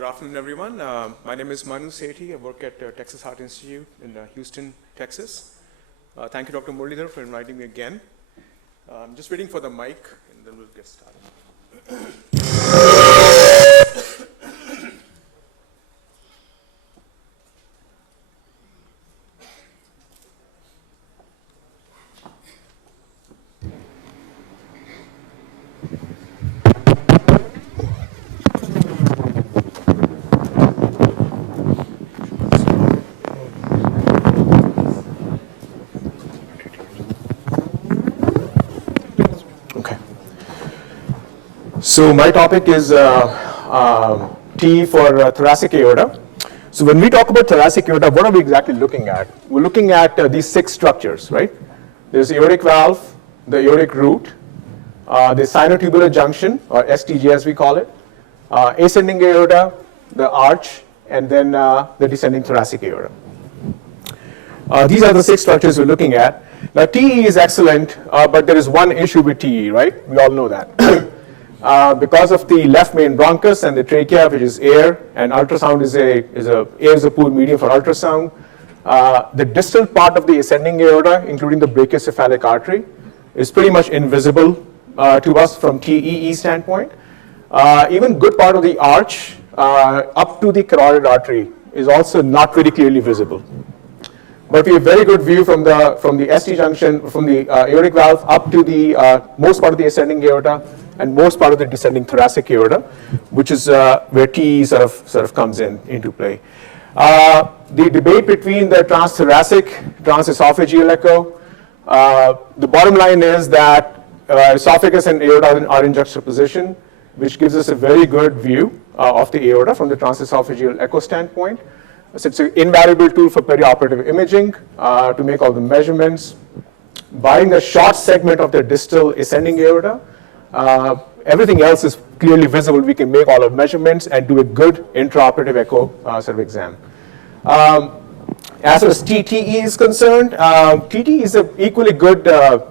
Good afternoon, everyone. My name is Manu Sethi. I work at Texas Heart Institute in Houston, Texas. Thank you, Dr. Muralidhar, for inviting me again. I'm just waiting for the mic, and then we'll get started. So my topic is TE for thoracic aorta. So when we talk about thoracic aorta, what are we exactly looking at? We're looking at these 6 structures, right? There's aortic valve, the aortic root, the sinotubular junction, or STJ as we call it, ascending aorta, the arch, and then the descending thoracic aorta. These are the 6 structures we're looking at. Now TE is excellent, but there is one issue with TE, right? We all know that. Because of the left main bronchus and the trachea, which is air, and ultrasound air is a poor medium for ultrasound. The distal part of the ascending aorta, including the brachiocephalic artery, is pretty much invisible to us from TEE standpoint. Even good part of the arch up to the carotid artery is also not very clearly visible. But we have very good view from the ST junction, from the aortic valve up to the most part of the ascending aorta and most part of the descending thoracic aorta, which is where TE sort of comes into play. The debate between the transthoracic, transesophageal echo, the bottom line is that esophagus and aorta are in juxtaposition, which gives us a very good view of the aorta from the transesophageal echo standpoint. So it's an invaluable tool for perioperative imaging to make all the measurements. Barring the short segment of the distal ascending aorta, everything else is clearly visible. We can make all of measurements and do a good intraoperative echo sort of exam. As far as TTE is concerned, TTE is an equally good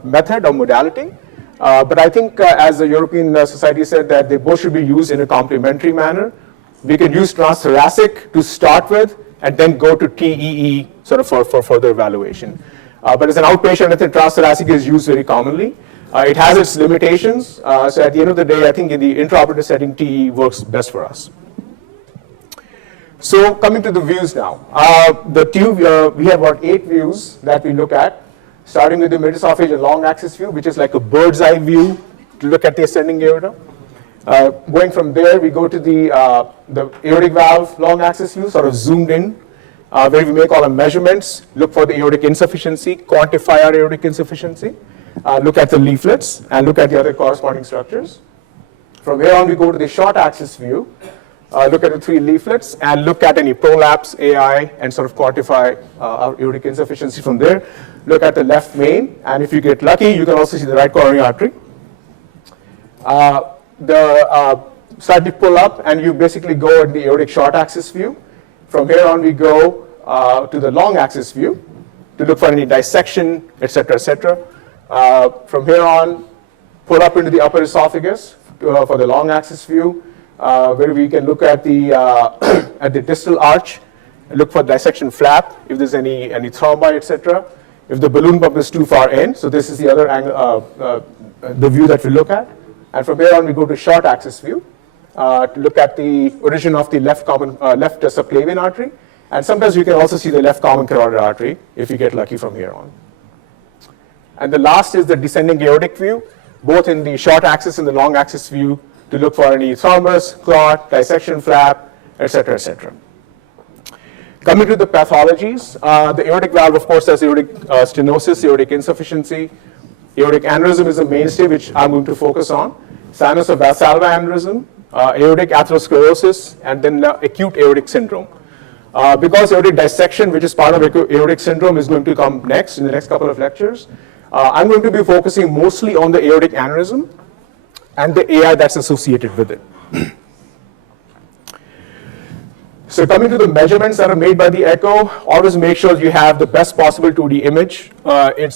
method or modality. But I think as the European Society said that they both should be used in a complementary manner. We can use transthoracic to start with and then go to TEE sort of for further evaluation. But as an outpatient, I think transthoracic is used very commonly. It has its limitations. So at the end of the day, I think in the intraoperative setting, TE works best for us. So coming to the views now. We have about 8 views that we look at, starting with the mid-esophageal long axis view, which is like a bird's eye view to look at the ascending aorta. Going from there, we go to the aortic valve long axis view, sort of zoomed in, where we make all the measurements, look for the aortic insufficiency, quantify our aortic insufficiency, look at the leaflets, and look at the other corresponding structures. From here on, we go to the short axis view, look at the 3 leaflets, and look at any prolapse, AI, and sort of quantify our aortic insufficiency from there. Look at the left main, and if you get lucky, you can also see the right coronary artery. Slightly pull up, and you basically go at the aortic short axis view. From here on, we go to the long axis view to look for any dissection, et cetera, et cetera. From here on, pull up into the upper esophagus for the long axis view, where we can look at the at the distal arch, look for dissection flap, if there's any thrombi, et cetera. If the balloon pump is too far in, so this is the other angle, the view that we look at. And from here on, we go to short axis view to look at the origin of the left subclavian artery. And sometimes you can also see the left common carotid artery if you get lucky from here on. And the last is the descending aortic view, both in the short axis and the long axis view, to look for any thrombus, clot, dissection flap, et cetera, et cetera. Coming to the pathologies, the aortic valve, of course, has aortic stenosis, aortic insufficiency. Aortic aneurysm is a mainstay, which I'm going to focus on. Sinus or Valsalva aneurysm, aortic atherosclerosis, and then acute aortic syndrome. Because aortic dissection, which is part of aortic syndrome, is going to come next in the next couple of lectures, I'm going to be focusing mostly on the aortic aneurysm and the AI that's associated with it. So coming to the measurements that are made by the echo, always make sure you have the best possible 2D image. It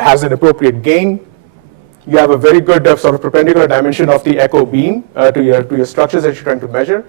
has an appropriate gain. You have a very good sort of perpendicular dimension of the echo beam to your structures that you're trying to measure.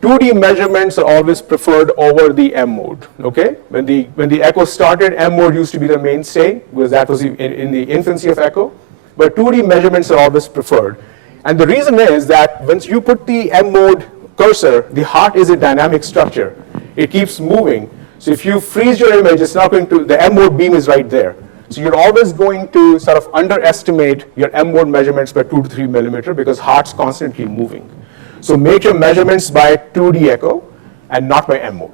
2D measurements are always preferred over the M mode, okay? When the echo started, M mode used to be the mainstay, because that was in the infancy of echo, but 2D measurements are always preferred. And the reason is that once you put the M mode cursor, the heart is a dynamic structure. It keeps moving. So if you freeze your image, it's not going to, the M mode beam is right there. So you're always going to sort of underestimate your M mode measurements by 2 to 3 millimeter because heart's constantly moving. So make your measurements by 2D echo and not by M mode.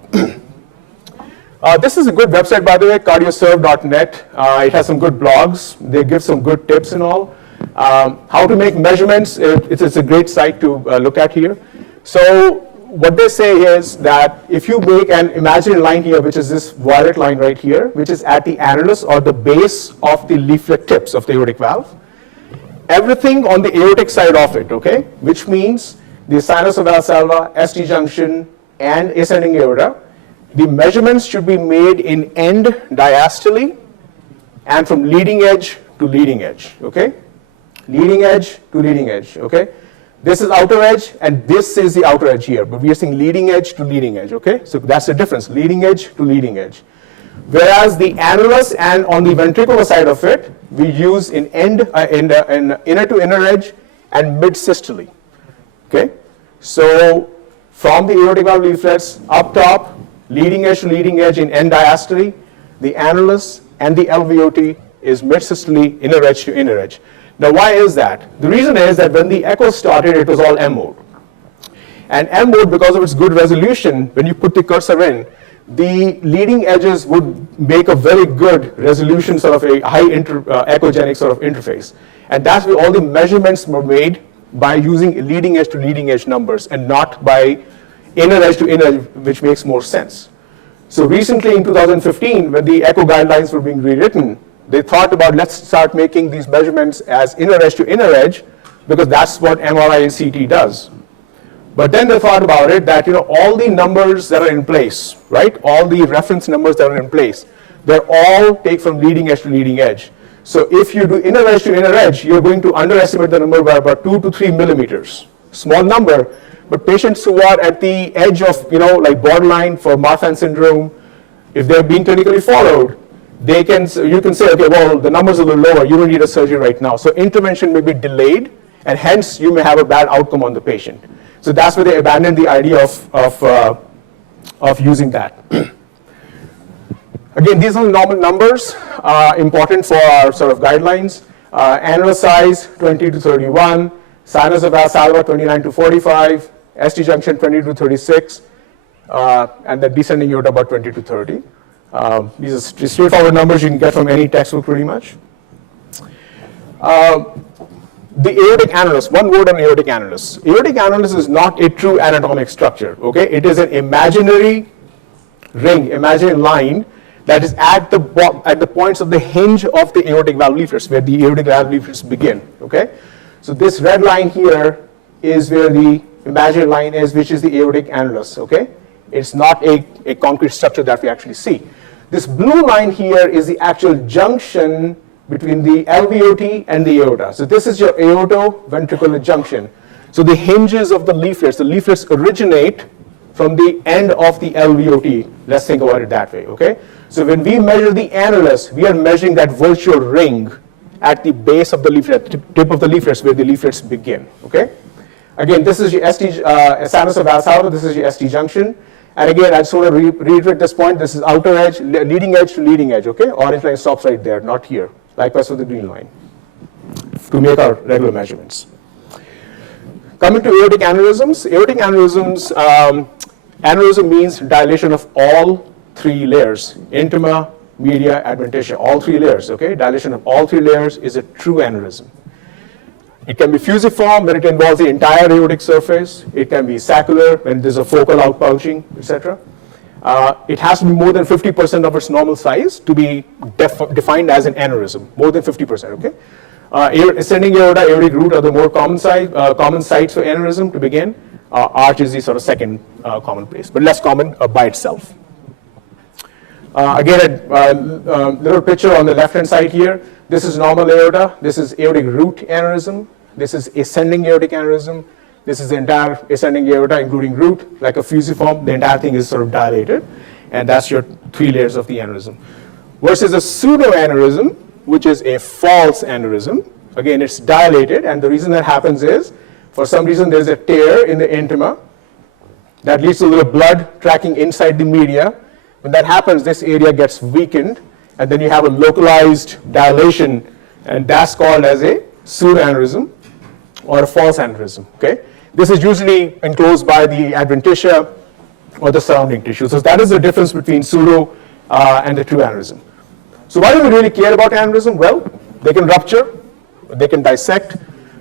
This is a good website, by the way, cardioserve.net. It has some good blogs. They give some good tips and all. How to make measurements, it's a great site to look at here. So what they say is that if you make an imaginary line here, which is this violet line right here, which is at the annulus or the base of the leaflet tips of the aortic valve, everything on the aortic side of it, okay, which means the sinus of Valsalva, ST junction, and ascending aorta, the measurements should be made in end diastole and from leading edge to leading edge, okay? Leading edge to leading edge, okay? This is outer edge, and this is the outer edge here, but we are saying leading edge to leading edge, okay? So that's the difference, leading edge to leading edge. Whereas the annulus and on the ventricular side of it, we use in inner to inner edge and mid-systole. Okay, so from the aortic valve leaflets up top, leading edge to leading edge in end diastole, the annulus and the LVOT is mid-systole, inner edge to inner edge. Now, why is that? The reason is that when the echo started, it was all M mode. And M mode, because of its good resolution, when you put the cursor in, the leading edges would make a very good resolution, sort of a high echogenic sort of interface. And that's where all the measurements were made by using leading edge to leading edge numbers and not by inner edge to inner edge, which makes more sense. So recently in 2015, when the echo guidelines were being rewritten, they thought about let's start making these measurements as inner edge to inner edge because that's what MRI and CT does. But then they thought about it that all the numbers that are in place, right? All the reference numbers that are in place, they're all take from leading edge to leading edge. So if you do inner edge to inner edge, you're going to underestimate the number by about 2 to 3 millimeters. Small number, but patients who are at the edge of, like borderline for Marfan syndrome, if they're being clinically followed, you can say, okay, well, the number's a little lower, you don't need a surgery right now. So intervention may be delayed, and hence you may have a bad outcome on the patient. So that's where they abandoned the idea of using that. Again, these are the normal numbers, important for our sort of guidelines. Annulus size, 20 to 31. Sinus of Valsalva, 29 to 45. ST junction, 20 to 36. And the descending aorta, about 20 to 30. These are straightforward numbers you can get from any textbook pretty much. The aortic annulus, one word on aortic annulus. Aortic annulus is not a true anatomic structure, okay? It is an imaginary ring, imaginary line that is at the points of the hinge of the aortic valve leaflets, where the aortic valve leaflets begin, okay? So this red line here is where the imaginary line is, which is the aortic annulus, okay? It's not a concrete structure that we actually see. This blue line here is the actual junction between the LVOT and the aorta. So this is your aortoventricular junction. So the hinges of the leaflets originate from the end of the LVOT. Let's think about it that way, okay? So when we measure the annulus, we are measuring that virtual ring at the base of the leaflet, tip of the leaflets, where the leaflets begin, okay? Again, this is your sinus of Valsalva, this is your ST junction. And again, I just want to reiterate this point, this is outer edge, leading edge to leading edge, okay? Orange line stops right there, not here. Likewise with the green line, to make our regular measurements. Coming to aortic aneurysms, aneurysm means dilation of all three layers, intima, media, adventitia, all three layers, okay? Dilation of all three layers is a true aneurysm. It can be fusiform when it involves the entire aortic surface. It can be saccular when there's a focal outpouching, etc. It has to be more than 50% of its normal size to be defined as an aneurysm, more than 50%, okay? Ascending aorta, aortic root are the more common sites for aneurysm to begin. Arch is the sort of second common place, but less common by itself. Again, a little picture on the left-hand side here. This is normal aorta. This is aortic root aneurysm. This is ascending aortic aneurysm. This is the entire ascending aorta, including root, like a fusiform. The entire thing is sort of dilated, and that's your 3 layers of the aneurysm. Versus a pseudoaneurysm, which is a false aneurysm. Again, it's dilated, and the reason that happens is, for some reason, there's a tear in the intima that leads to a little blood tracking inside the media. When that happens, this area gets weakened, and then you have a localized dilation, and that's called as a pseudoaneurysm or a false aneurysm. Okay? This is usually enclosed by the adventitia or the surrounding tissue. So that is the difference between pseudo and the true aneurysm. So why do we really care about aneurysm? Well, they can rupture, they can dissect,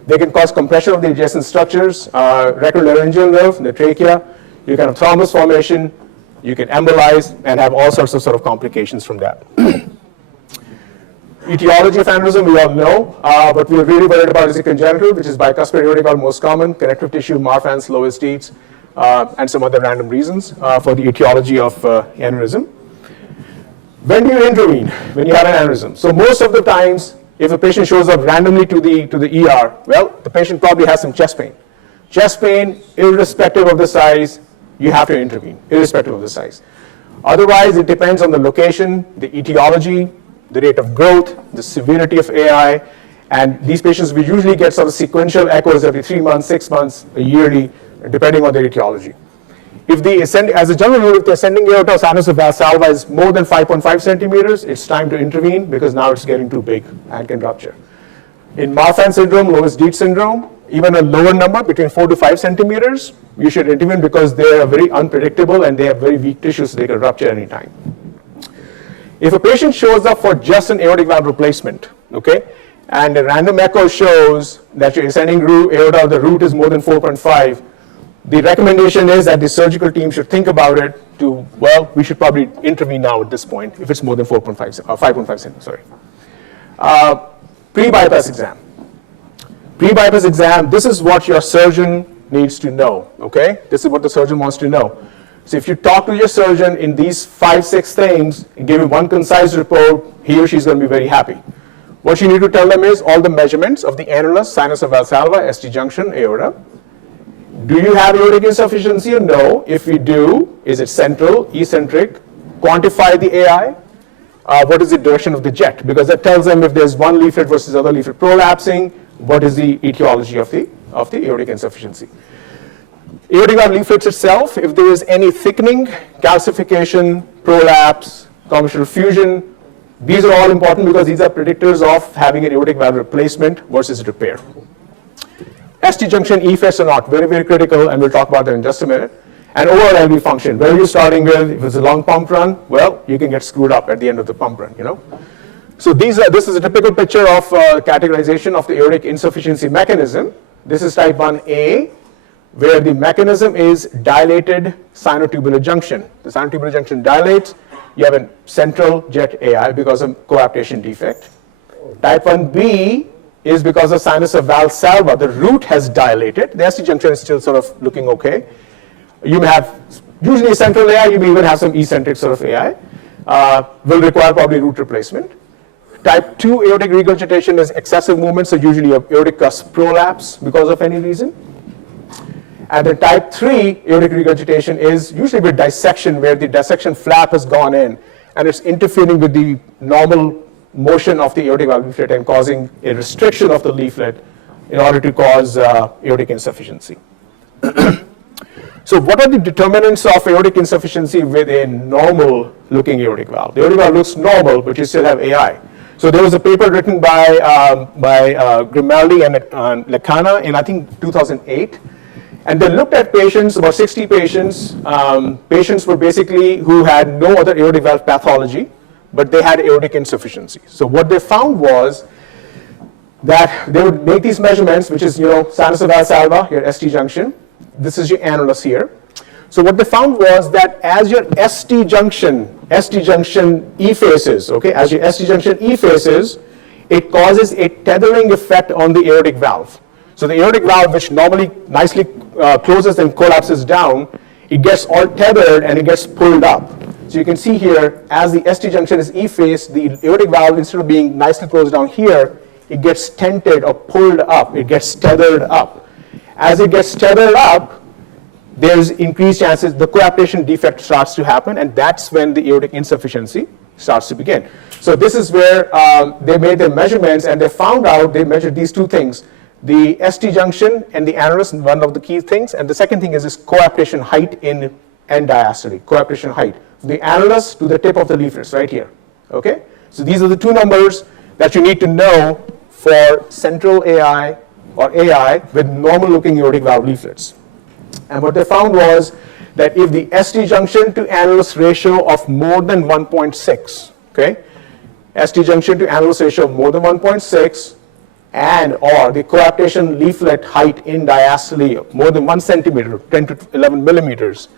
they can cause compression of the adjacent structures, rectolaryngeal nerve, the trachea. You can have thrombus formation, you can embolize, and have all sorts of complications from that. Etiology of aneurysm we all know, but we're really worried about is the congenital, which is bicuspid aortic valve, most common, connective tissue, Marfan's, Loeys Dietz, and some other random reasons for the etiology of aneurysm. When do you intervene when you have an aneurysm? So most of the times, if a patient shows up randomly to the ER, well, the patient probably has some chest pain. Chest pain, irrespective of the size, you have to intervene, irrespective of the size. Otherwise, it depends on the location, the etiology, the rate of growth, the severity of AI, and these patients we usually get sort of sequential echoes every 3 months, 6 months, yearly, depending on their etiology. If as a general rule, if the ascending aorta sinus of Valsalva is more than 5.5 centimeters, it's time to intervene because now it's getting too big and can rupture. In Marfan syndrome, Loeys Dietz syndrome, even a lower number between 4 to 5 centimeters, you should intervene because they are very unpredictable and they have very weak tissues, so they can rupture anytime. If a patient shows up for just an aortic valve replacement, okay, and a random echo shows that your ascending aorta, the root is more than 4.5, the recommendation is that the surgical team should think about it to, well, we should probably intervene now at this point if it's more than 5.5 centimeters, sorry. Pre-bypass exam. Pre-bypass exam, this is what your surgeon needs to know, okay? This is what the surgeon wants to know. So if you talk to your surgeon in these 5-6 things, and give him one concise report, he or she is going to be very happy. What you need to tell them is all the measurements of the annulus, sinus of Valsalva, ST junction, aorta. Do you have aortic insufficiency or no? If you do, is it central, eccentric? Quantify the AI. What is the direction of the jet? Because that tells them if there's one leaflet versus other leaflet prolapsing, what is the etiology of the aortic insufficiency. Aortic valve leaflets itself, if there is any thickening, calcification, prolapse, commissural fusion, these are all important because these are predictors of having an aortic valve replacement versus repair. ST junction effects are not very, very critical, and we'll talk about that in just a minute. And overall LV function, where are you starting with? If it's a long pump run, well, you can get screwed up at the end of the pump run, you know. So this is a typical picture of categorization of the aortic insufficiency mechanism. This is type 1A, where the mechanism is dilated sinotubular junction. The sinotubular junction dilates, you have a central jet AI because of coaptation defect. Type 1B is because of sinus of Valsalva. The root has dilated. The ST junction is still sort of looking okay. You may have usually a central AI, you may even have some eccentric sort of AI. Will require probably root replacement. Type 2 aortic regurgitation is excessive movement, so usually a aortic cusp prolapse because of any reason. And the type 3 aortic regurgitation is usually with dissection, where the dissection flap has gone in and it's interfering with the normal motion of the aortic valve leaflet and causing a restriction of the leaflet in order to cause aortic insufficiency. So what are the determinants of aortic insufficiency with a normal looking aortic valve? The aortic valve looks normal, but you still have AI. So there was a paper written by Grimaldi and Lecana in, I think, 2008. And they looked at patients, about 60 patients. Patients were basically who had no other aortic valve pathology, but they had aortic insufficiency. So what they found was that they would make these measurements, which is, sinus of Valsalva, your ST junction. This is your annulus here. So what they found was that as your ST junction effaces, okay, as your ST junction effaces, it causes a tethering effect on the aortic valve. So the aortic valve, which normally nicely closes and collapses down, it gets all tethered and it gets pulled up. So you can see here, as the ST junction is effaced, the aortic valve, instead of being nicely closed down here, it gets tented or pulled up, it gets tethered up. as it gets tethered up, there's increased chances the coaptation defect starts to happen, and that's when the aortic insufficiency starts to begin. So this is where they made their measurements, and they found out, they measured these two things, the ST junction and the annulus, one of the key things, and the second thing is this coaptation height in end diastole, coaptation height. The annulus to the tip of the leaflets right here, okay? So these are the two numbers that you need to know for central AI or AI with normal looking aortic valve leaflets. And what they found was that if the ST junction to annulus ratio of more than 1.6, okay, ST junction to annulus ratio of more than 1.6, and or the coaptation leaflet height in diastole more than 1 centimeter, 10 to 11 millimeters,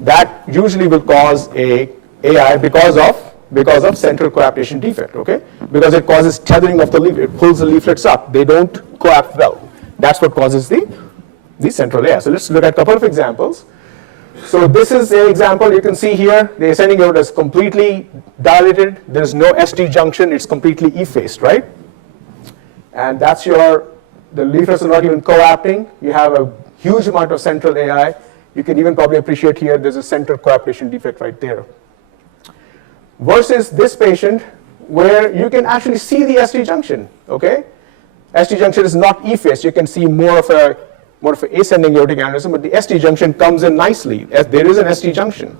that usually will cause a AI because of central coaptation defect, okay? Because it causes tethering of the leaflet, it pulls the leaflets up, they don't coapt well. That's what causes the central AI. So let's look at a couple of examples. So this is an example you can see here. The ascending aorta is completely dilated. There's no ST junction. It's completely effaced, right? And that's the leaflets are not even coapting. You have a huge amount of central AI. You can even probably appreciate here there's a central coaptation defect right there. Versus this patient where you can actually see the ST junction, okay? ST junction is not effaced. You can see more of an ascending aortic aneurysm, but the ST junction comes in nicely. There is an ST junction.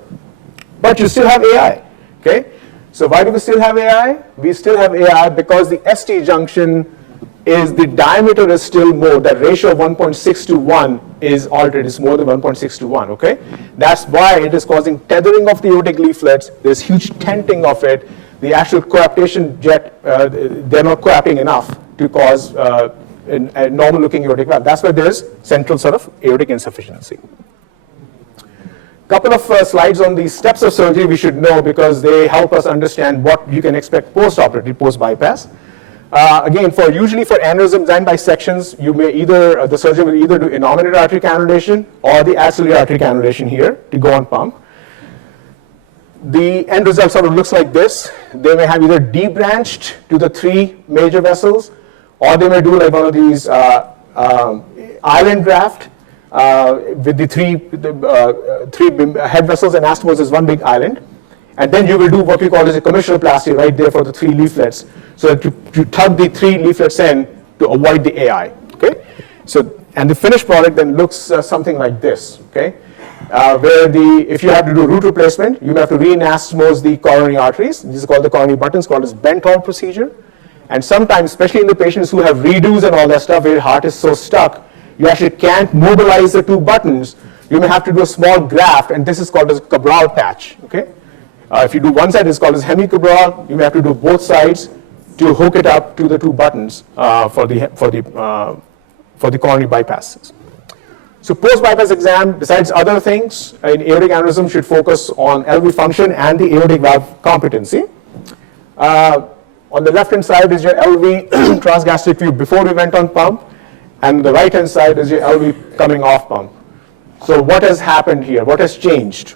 But you still have AI, okay? So why do we still have AI? We still have AI because the ST junction is, the diameter is still more, that ratio of 1.6 to 1 is altered, it's more than 1.6 to 1, okay? That's why it is causing tethering of the aortic leaflets, there's huge tenting of it, the actual coaptation jet, they're not coapting enough to cause a normal looking aortic valve. That's why there's central sort of aortic insufficiency. Couple of slides on the steps of surgery we should know because they help us understand what you can expect post-operatively, post-bypass. Again, usually for aneurysms and dissections, you may the surgeon will either do innominate artery cannulation or the axillary artery cannulation here to go on pump. The end result sort of looks like this. They may have either debranched to the 3 major vessels, or they may do like one of these island graft with the three head vessels and anastomose is one big island. And then you will do what we call as a commissuroplasty right there for the 3 leaflets. So that you tug the 3 leaflets in to avoid the AI, okay? So, and the finished product then looks something like this, okay? Where if you have to do root replacement, you have to re-anastomose the coronary arteries. These are called the coronary buttons, called as Bentall procedure. And sometimes, especially in the patients who have redos and all that stuff, where your heart is so stuck, you actually can't mobilize the 2 buttons. You may have to do a small graft, and this is called as Cabral patch, okay? If you do one side, it's called as hemicabral. You may have to do both sides to hook it up to the 2 buttons for the coronary bypasses. So post-bypass exam, besides other things, in aortic aneurysm should focus on LV function and the aortic valve competency. On the left-hand side is your LV transgastric view before we went on pump, and the right-hand side is your LV coming off pump. So what has happened here? What has changed?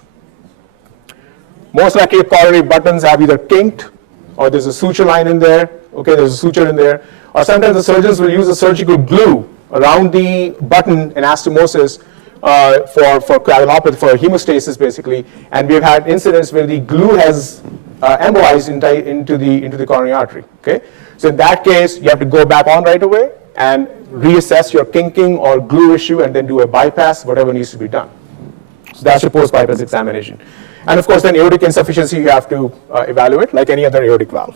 Most likely coronary buttons have either kinked, or there's a suture line in there, okay, there's a suture in there, or sometimes the surgeons will use a surgical glue around the button anastomosis for coagulopathy, for hemostasis basically, and we've had incidents where the glue has embolized into the coronary artery, okay? So in that case, you have to go back on right away and reassess your kinking or glue issue and then do a bypass, whatever needs to be done. So that's your post-bypass examination. And of course, then aortic insufficiency you have to evaluate like any other aortic valve.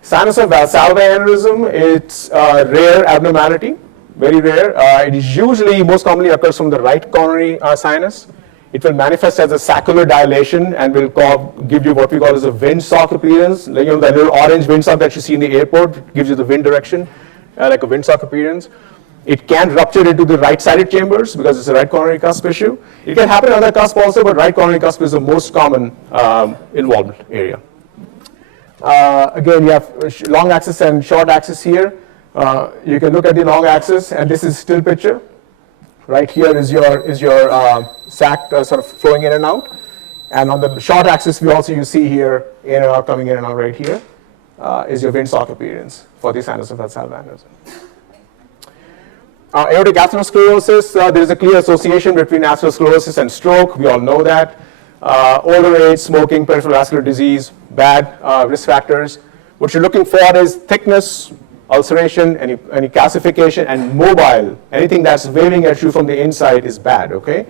Sinus of Valsalva aneurysm, it's a rare abnormality, very rare. It is usually, most commonly occurs from the right coronary sinus. It will manifest as a saccular dilation and will give you what we call as a windsock appearance. Like, the little orange windsock that you see in the airport gives you the wind direction, like a windsock appearance. It can rupture into the right-sided chambers because it's a right coronary cusp issue. It can happen on the cusp also, but right coronary cusp is the most common involvement area. Again, you have long axis and short axis here. You can look at the long axis, and this is still picture. Right here is your sac sort of flowing in and out. And on the short axis, you see here, in and out, coming in and out right here, is your windsock appearance for the sinus of Valsalva aneurysm. Aortic atherosclerosis, there is a clear association between atherosclerosis and stroke. We all know that. Older age, smoking, peripheral vascular disease, bad risk factors. What you're looking for is thickness, ulceration, any calcification, and mobile. Anything that's waving at you from the inside is bad, okay?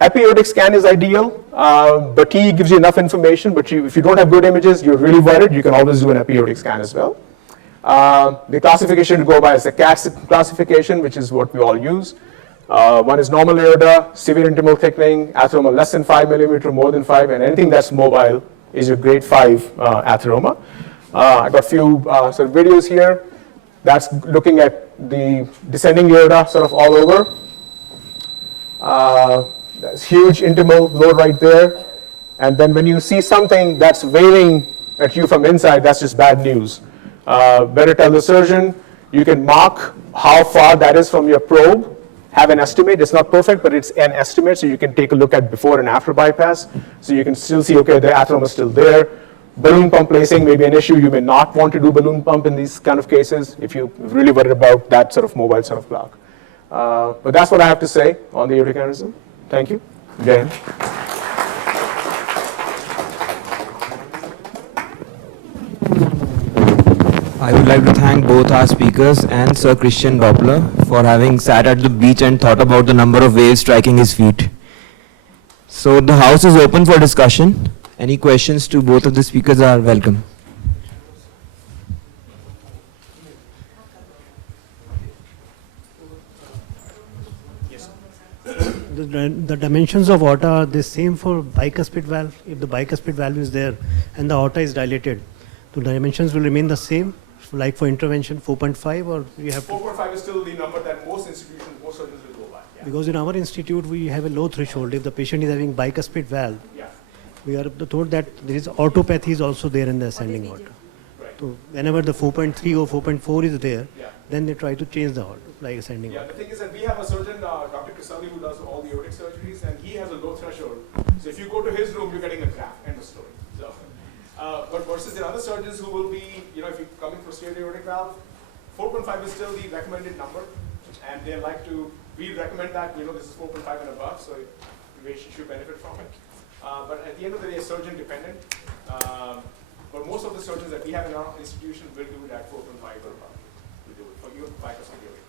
Epi-aortic scan is ideal, but TE gives you enough information, but if you don't have good images, you're really worried, you can always do an epi-aortic scan as well. The classification to go by is the CATS classification, which is what we all use. One is normal aorta, severe intimal thickening, atheroma less than 5 millimeter, more than 5, and anything that's mobile is your grade 5 atheroma. I got a few sort of videos here. That's looking at the descending aorta sort of all over. That's huge intimal load right there. And then when you see something that's waving at you from inside, that's just bad news. Better tell the surgeon. You can mark how far that is from your probe, have an estimate. It's not perfect, but it's an estimate, so you can take a look at before and after bypass. So you can still see, okay, the atheroma is still there. Balloon pump placing may be an issue. You may not want to do balloon pump in these kind of cases if you're really worried about that sort of mobile sort of plaque. But that's what I have to say on the aortic aneurysm. Thank you. Jai Hind. I would like to thank both our speakers and Sir Christian Doppler for having sat at the beach and thought about the number of waves striking his feet. So the house is open for discussion. Any questions to both of the speakers are welcome. The dimensions of aorta are the same for bicuspid valve. If the bicuspid valve is there and the aorta is dilated, the dimensions will remain the same, like for intervention 4.5, or we have 4.5 is still the number that most institutions, most surgeons will go by. Yeah. Because in our institute we have a low threshold. If the patient is having bicuspid valve, Yeah. we are told that there is orthopathy is also there in the ascending aorta. Right. So whenever the 4.3 or 4.4 is there, Yeah. then they try to change the aorta, like ascending Yeah, aorta. the thing is that we have a surgeon, Dr. Kasali, who does all the aortic surgeries, and he has a low threshold. So if you go to his room, you're getting a graft, end of story. So, but versus the other surgeons who will be, if you're coming for straight aortic valve, 4.5 is still the recommended number, and they like to, we recommend that, this is 4.5 and above, so the patient should benefit from it. But at the end of the day, surgeon dependent. But most of the surgeons that we have in our institution will do it at 4.5 or above. We do it for you, bicuspid aortic.